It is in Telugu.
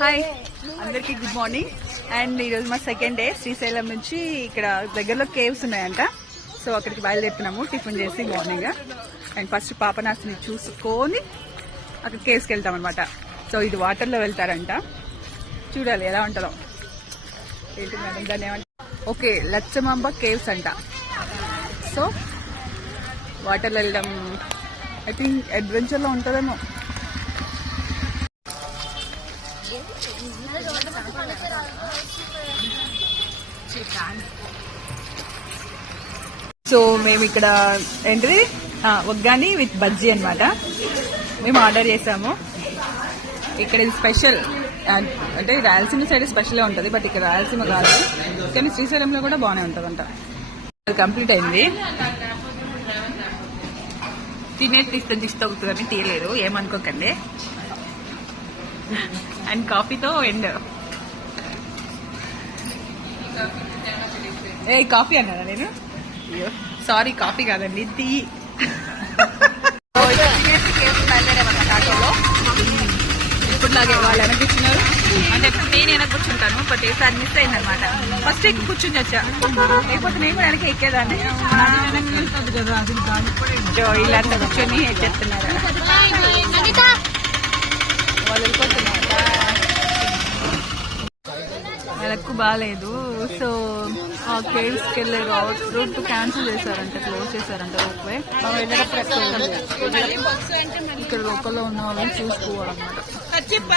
హాయ్ అందరికి గుడ్ మార్నింగ్. అండ్ ఈరోజు మా సెకండ్ డే. శ్రీశైలం నుంచి ఇక్కడ దగ్గరలో కేవ్స్ ఉన్నాయంట, సో అక్కడికి బయలుదేరుతున్నాము టిఫిన్ చేసి మార్నింగ్. అండ్ ఫస్ట్ పాపనాశిని చూసుకొని అక్కడ కేవ్స్కి వెళ్తాం అనమాట. సో ఇది వాటర్లో వెళ్తారంట, చూడాలి ఎలా ఉంటుందో. ఏంటి మేడం దాన్ని ఏమంటారు? ఓకే, లచ్చమాంబ కేవ్స్ అంట. సో వాటర్లో వెళ్ళడం ఐ థింక్ అడ్వెంచర్లో ఉంటుందేమో. సో మేము ఇక్కడ ఏంటిది ఒగ్గాని విత్ బజ్జీ అనమాట మేము ఆర్డర్ చేసాము. ఇక్కడ ఇది స్పెషల్ అంటే రాయలసీమ సైడ్ స్పెషల్గా ఉంటుంది, బట్ ఇక్కడ రాయలసీమ కాదు, కానీ శ్రీశైలంలో కూడా బాగానే ఉంటుందంట. అది కంప్లీట్ అయింది. తీస్తే అవుతుందని తీయలేదు, ఏమనుకోకండి. అండ్ కాఫీతో ఎండ్. ఏ కాఫీ అన్నారా నేను? అయ్యో సారీ, కాఫీ కాదండి, టీ. ఇప్పుడులాగే వాళ్ళు వెనకిచ్చినారు అంటే నేను వెనక కూర్చుంటాను, బట్ ఈసారి మిస్ అయిందనమాట. ఫస్ట్ ఎక్కి కూర్చుని వచ్చా, లేకపోతే నేను కూడా వెనక ఎక్కేదాన్ని. ఇలా కూర్చొని చెప్తున్నారు వాళ్ళు వెళ్ళిపోతున్నారు. వెనక్కు బాగాలేదు, సో ఆ కేవ్స్కి వెళ్ళే రూట్ క్యాన్సిల్ చేశారంట, క్లోజ్ చేశారంట రోప్వే. ఇక్కడ లోకల్లో ఉన్న వాళ్ళని చూసుకోవాలన్నమాట.